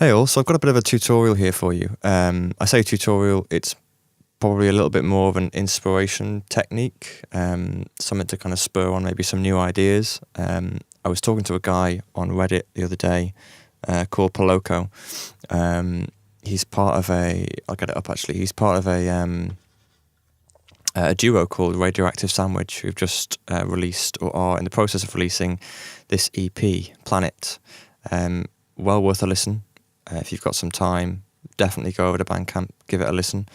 Hey all, so I've got a bit of a tutorial here for you. I say tutorial, it's probably a little bit more of an inspiration technique, something to kind of spur on maybe some new ideas. I was talking to a guy on Reddit the other day called Paloco. He's part of I'll get it up actually, he's part of a duo called Radioactive Sandwich who've just released or are in the process of releasing this EP, Planet. Well worth a listen. If you've got some time, definitely go over to BANDCAMP, give it a listen.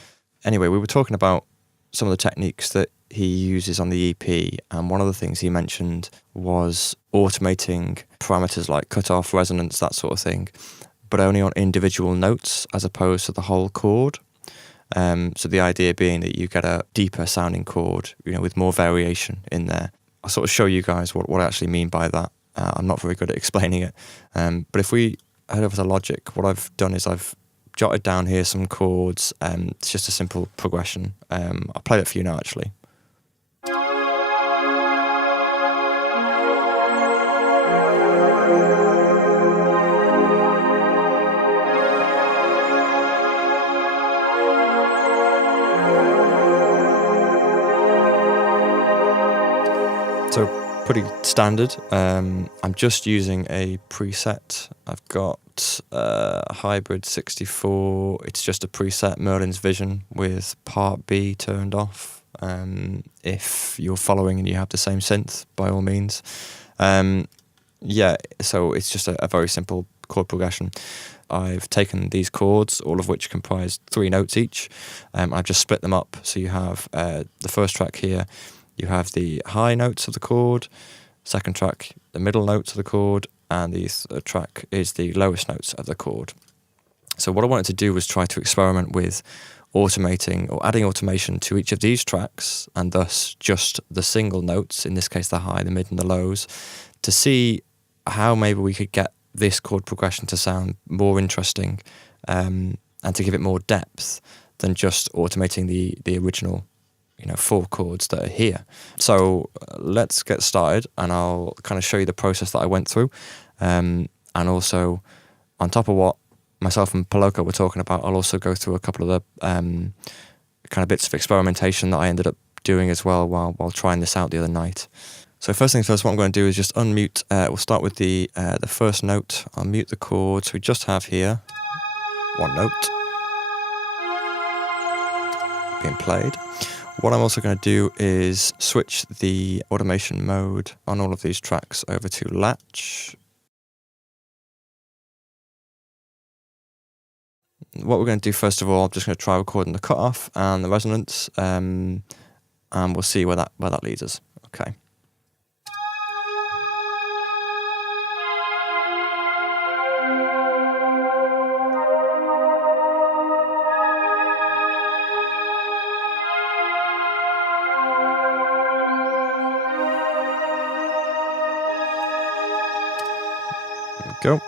Anyway, we were talking about some of the techniques that he uses on the EP, and one of the things he mentioned was automating parameters like cutoff, resonance, that sort of thing, but only on individual notes as opposed to the whole chord. So the idea being that you get a deeper sounding chord, with more variation in there. I'll sort of show you guys what I actually mean by that. I'm not very good at explaining it, but if we head over to Logic, what I've done is I've jotted down here some chords. It's just a simple progression. I'll play it for you now actually. So pretty standard. I'm just using a preset. I've got a Hybrid 64. It's just a preset, Merlin's Vision, with Part B turned off. If you're following and you have the same synth, by all means. So it's just a very simple chord progression. I've taken these chords, all of which comprise 3 notes each. I've just split them up. So you have the first track here. You have the high notes of the chord, second track, the middle notes of the chord, and the third track is the lowest notes of the chord. So what I wanted to do was try to experiment with automating or adding automation to each of these tracks, and thus just the single notes, in this case the high, the mid and the lows, to see how maybe we could get this chord progression to sound more interesting and to give it more depth than just automating the original 4 chords that are here. So let's get started, and I'll kind of show you the process that I went through. And also, on top of what myself and Paloco were talking about, I'll also go through a couple of the kind of bits of experimentation that I ended up doing as well while trying this out the other night. So first things first, what I'm going to do is just unmute. We'll start with the first note. I'll mute the chords we just have here. One note being played. What I'm also going to do is switch the automation mode on all of these tracks over to latch. What we're going to do first of all, I'm just going to try recording the cutoff and the resonance, and we'll see where that leads us. Okay. Go.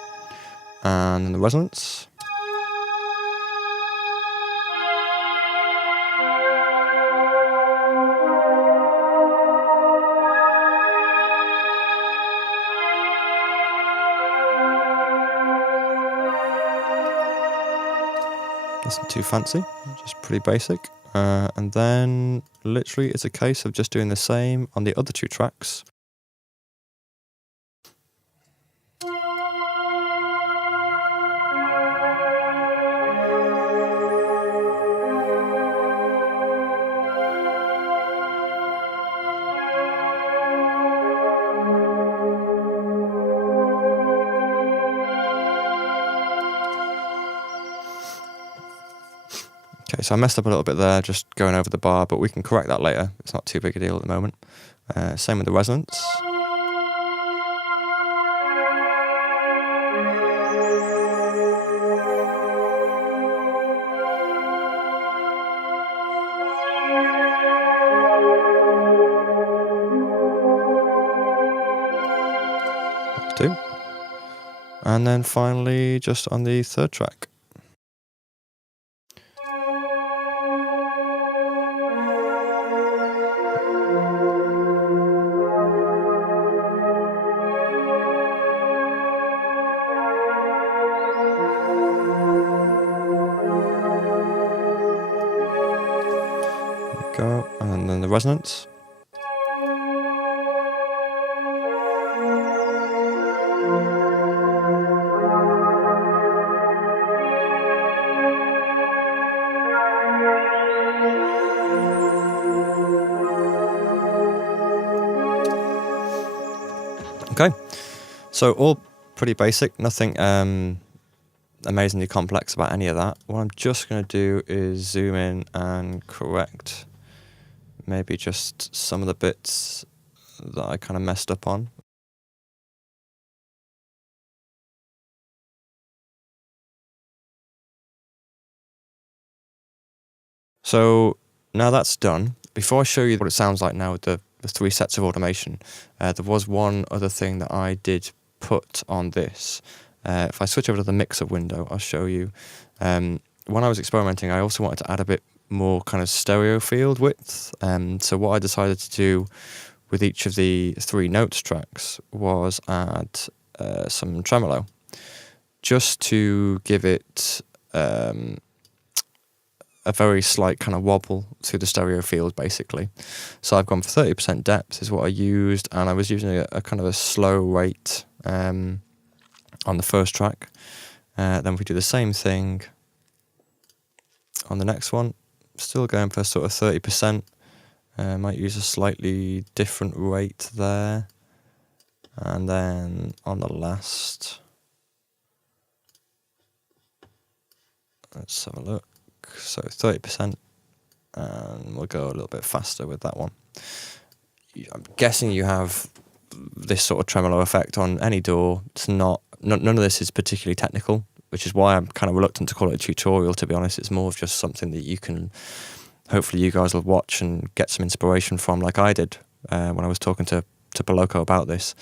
And then the resonance. That's not too fancy, just pretty basic. And then literally it's a case of just doing the same on the other 2 tracks. Okay, so I messed up a little bit there, just going over the bar, but we can correct that later. It's not too big a deal at the moment. Same with the resonance. Two. And then finally, just on the third track. go. And then the resonance. Okay, so all pretty basic, nothing amazingly complex about any of that. What I'm just going to do is zoom in and correct maybe just some of the bits that I kind of messed up on. So now that's done, before I show you what it sounds like now with the 3 sets of automation, there was one other thing that I did put on this. If I switch over to the mixer window, I'll show you. When I was experimenting, I also wanted to add a bit more kind of stereo field width. So what I decided to do with each of the 3 notes tracks was add some tremolo, just to give it a very slight kind of wobble through the stereo field, basically. So I've gone for 30% depth is what I used, and I was using a kind of a slow rate on the first track. Then we do the same thing on the next one, still going for sort of 30%. Might use a slightly different rate there. And then on the last, let's have a look. So 30%, and we'll go a little bit faster with that one. I'm guessing you have this sort of tremolo effect on any DAW. It's not, none of this is particularly technical, which is why I'm kind of reluctant to call it a tutorial, to be honest. It's more of just something that you can, hopefully you guys will watch and get some inspiration from, like I did when I was talking to Boloko about this.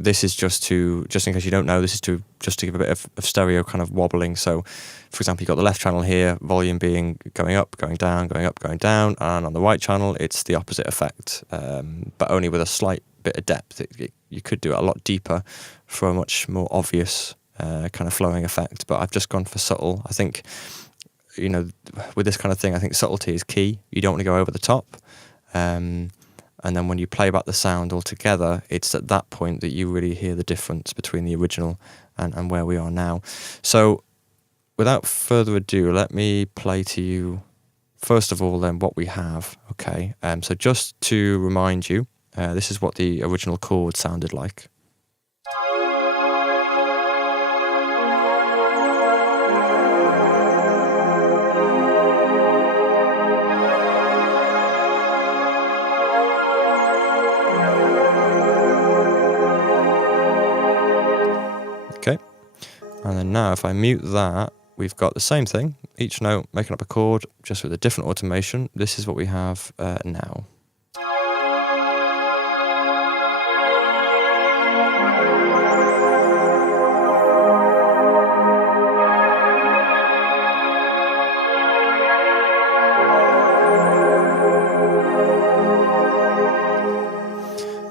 This is just in case you don't know, this is just to give a bit of stereo kind of wobbling. So, for example, you've got the left channel here, volume being going up, going down, going up, going down, and on the right channel, it's the opposite effect, but only with a slight bit of depth. You could do it a lot deeper for a much more obvious kind of flowing effect, but I've just gone for subtle. I think, you know, with this kind of thing, I think subtlety is key. You don't want to go over the top. And then when you play back the sound all together, it's at that point that you really hear the difference between the original and where we are now. So without further ado, let me play to you, first of all, then what we have. Okay, so just to remind you, this is what the original chord sounded like. Okay, and then now if I mute that, we've got the same thing, each note making up a chord, just with a different automation. This is what we have now.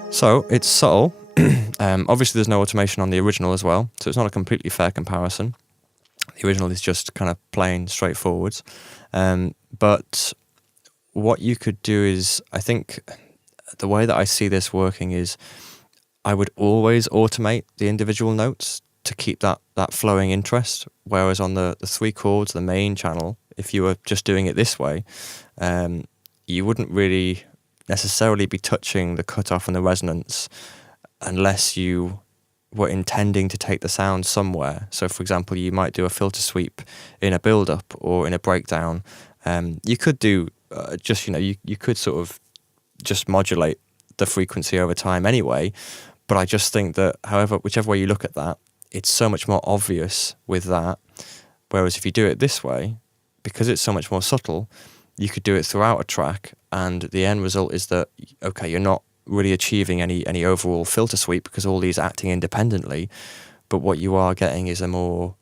So it's subtle. Obviously there's no automation on the original as well, so it's not a completely fair comparison. The original is just kind of plain straightforwards. But what you could do is, I think the way that I see this working is, I would always automate the individual notes to keep that flowing interest, whereas on the 3 chords, the main channel, if you were just doing it this way, you wouldn't really necessarily be touching the cutoff and the resonance unless you were intending to take the sound somewhere. So for example, you might do a filter sweep in a build-up or in a breakdown. You could do you could sort of just modulate the frequency over time anyway, but I just think that whichever way you look at that, it's so much more obvious with that, whereas if you do it this way, because it's so much more subtle, you could do it throughout a track, and the end result is that, okay, you're not really achieving any overall filter sweep because all these are acting independently, but what you are getting is a more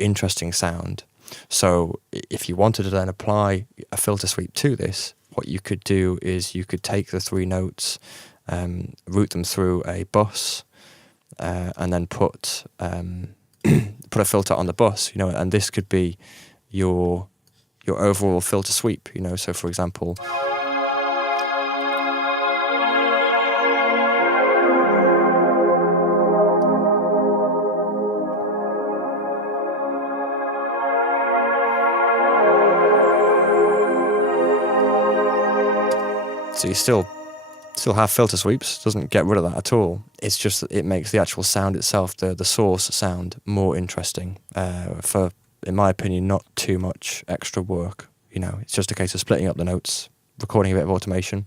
interesting sound. So if you wanted to then apply a filter sweep to this, what you could do is you could take the 3 notes, route them through a bus, and then put a filter on the bus, and this could be your your overall filter sweep, you know. So for example, so you still have filter sweeps, doesn't get rid of that at all. It's just that it makes the actual sound itself, the source sound, more interesting. For, in my opinion, not too much extra work. You know, it's just a case of splitting up the notes, recording a bit of automation.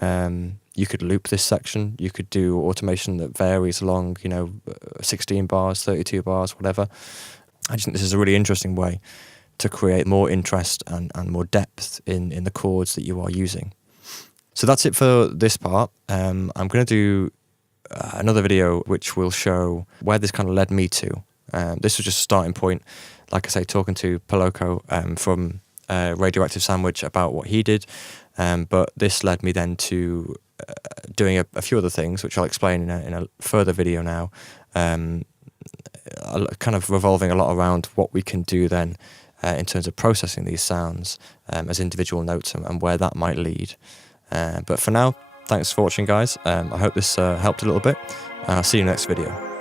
You could loop this section. You could do automation that varies along, you know, 16 bars, 32 bars, whatever. I just think this is a really interesting way to create more interest and more depth in the chords that you are using. So that's it for this part. I'm going to do another video which will show where this kind of led me to. This was just a starting point. Like I say, talking to Paloco from Radioactive Sandwich about what he did. But this led me then to doing a few other things, which I'll explain in a further video now. Kind of revolving a lot around what we can do then in terms of processing these sounds as individual notes and where that might lead. But for now, thanks for watching, guys. I hope this helped a little bit. I'll see you next video.